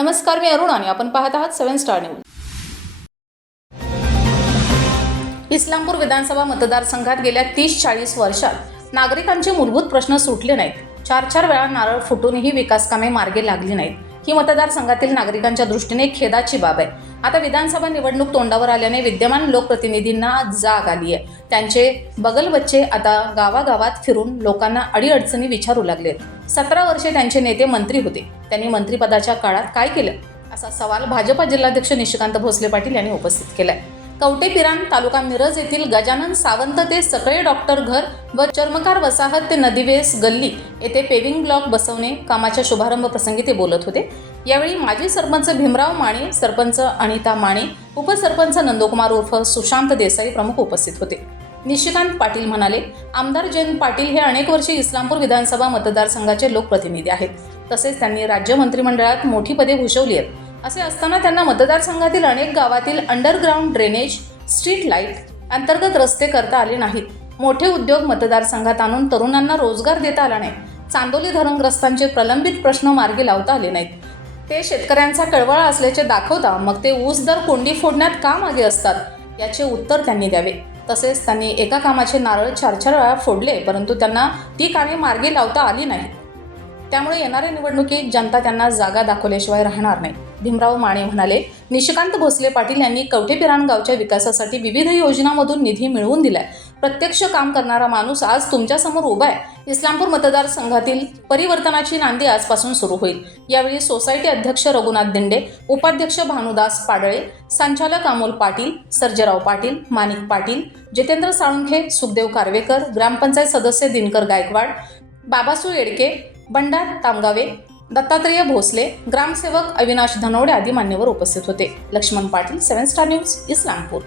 नमस्कार मी अरुण आणि आपण पाहत आहात सेव्हन स्टार न्यूज. इस्लामपूर विधानसभा मतदारसंघात गेल्या तीस चाळीस वर्षात नागरिकांचे मूलभूत प्रश्न सुटले नाहीत. चार चार वेळा नारळ फुटूनही विकास कामे लागली नाहीत. ही मतदारसंघातील नागरिकांच्या दृष्टीने खेदाची बाब आहे. आता विधानसभा निवडणूक तोंडावर आल्याने विद्यमान लोकप्रतिनिधींना जाग आली आहे त्यांचे बगलबच्चे आता गावागावात फिरून लोकांना अडीअडचणी विचारू लागलेत. सतरा वर्षे त्यांचे नेते मंत्री होते. त्यांनी मंत्रिपदाच्या काळात काय केलं? असा सवाल भाजपा जिल्हाध्यक्ष निशिकांत भोसले पाटील यांनी उपस्थित केलाय. कवटे पिरान तालुका मिरज येथील गजानन सावंत ते सकळे डॉक्टर घर व चर्मकार वसाहत ते नदीवेस गल्ली येथे पेविंग ब्लॉक बसवणे कामाच्या शुभारंभ प्रसंगी ते बोलत होते. यावेळी माजी सरपंच भीमराव माने सरपंच अनिता माने उपसरपंच नंदकुमार उर्फ सुशांत देसाई प्रमुख उपस्थित होते. निशिकांत पाटील म्हणाले आमदार जयंत पाटील हे अनेक वर्षे इस्लामपूर विधानसभा मतदारसंघाचे लोकप्रतिनिधी आहेत. तसेच त्यांनी राज्य मंत्रिमंडळात मोठी पदे भूषवली आहेत. असे असताना त्यांना मतदारसंघातील अनेक गावातील अंडरग्राऊंड ड्रेनेज स्ट्रीट लाइट अंतर्गत रस्ते करता आले नाहीत. मोठे उद्योग मतदारसंघात आणून तरुणांना रोजगार देता आला नाही. चांदोली धरणग्रस्तांचे प्रलंबित प्रश्न मार्गी लावता आले नाहीत. ते शेतकऱ्यांचा कळवळा असल्याचे दाखवता मग ते ऊस दर कोंडी फोडण्यात का मागे असतात? याचे उत्तर त्यांनी द्यावे. तसेच त्यांनी एका कामाचे नारळ चार चार वेळा फोडले परंतु त्यांना ती कामे मार्गी लावता आली नाही त्यामुळे येणाऱ्या निवडणुकीत जनता त्यांना जागा दाखवल्याशिवाय राहणार नाही. भीमराव माने म्हणाले निशिकांत भोसले पाटील यांनी कवठेपिराण गावच्या विकासासाठी विविध योजनांमधून निधी मिळवून दिलाय. प्रत्यक्ष काम करणारा माणूस आज तुमच्यासमोर उभा आहे. इस्लामपूर मतदारसंघातील परिवर्तनाची नांदी आजपासून सुरू होईल. यावेळी सोसायटी अध्यक्ष रघुनाथ दिंडे उपाध्यक्ष भानुदास पाडळे संचालक अमोल पाटील सर्जेराव पाटील माणिक पाटील जितेंद्र साळुंखे सुखदेव कारवेकर ग्रामपंचायत सदस्य दिनकर गायकवाड बाबासू येडके बंडा तामगावे दत्तात्रेय भोसले ग्रामसेवक अविनाश धनवडे आदी मान्यवर उपस्थित होते. Laxman Patil seven star news Islampur.